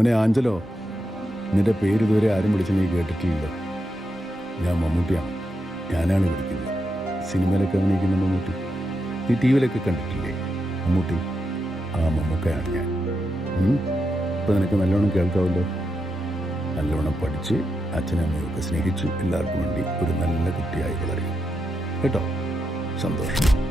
മോനെ ആഞ്ചലോ, നിന്റെ പേര് ഇതുവരെ ആരും വിളിച്ച് നീ കേട്ടിട്ടില്ലല്ലോ. ഞാൻ മമ്മൂട്ടിയാണ്. ഞാനാണ് വിളിക്കുന്നത്. സിനിമയിലൊക്കെ അഭിനയിക്കുന്ന മമ്മൂട്ടി. നീ ടി വിയിലൊക്കെ കണ്ടിട്ടില്ലേ മമ്മൂട്ടി? ആ മമ്മൂക്കയാണ് ഞാൻ. ഇപ്പം നിനക്ക് നല്ലോണം കേൾക്കാമല്ലോ. നല്ലോണം പഠിച്ച് അച്ഛനമ്മയൊക്കെ സ്നേഹിച്ച് എല്ലാവർക്കും വേണ്ടി ഒരു നല്ല കുട്ടിയായി വളരും കേട്ടോ. സന്തോഷം.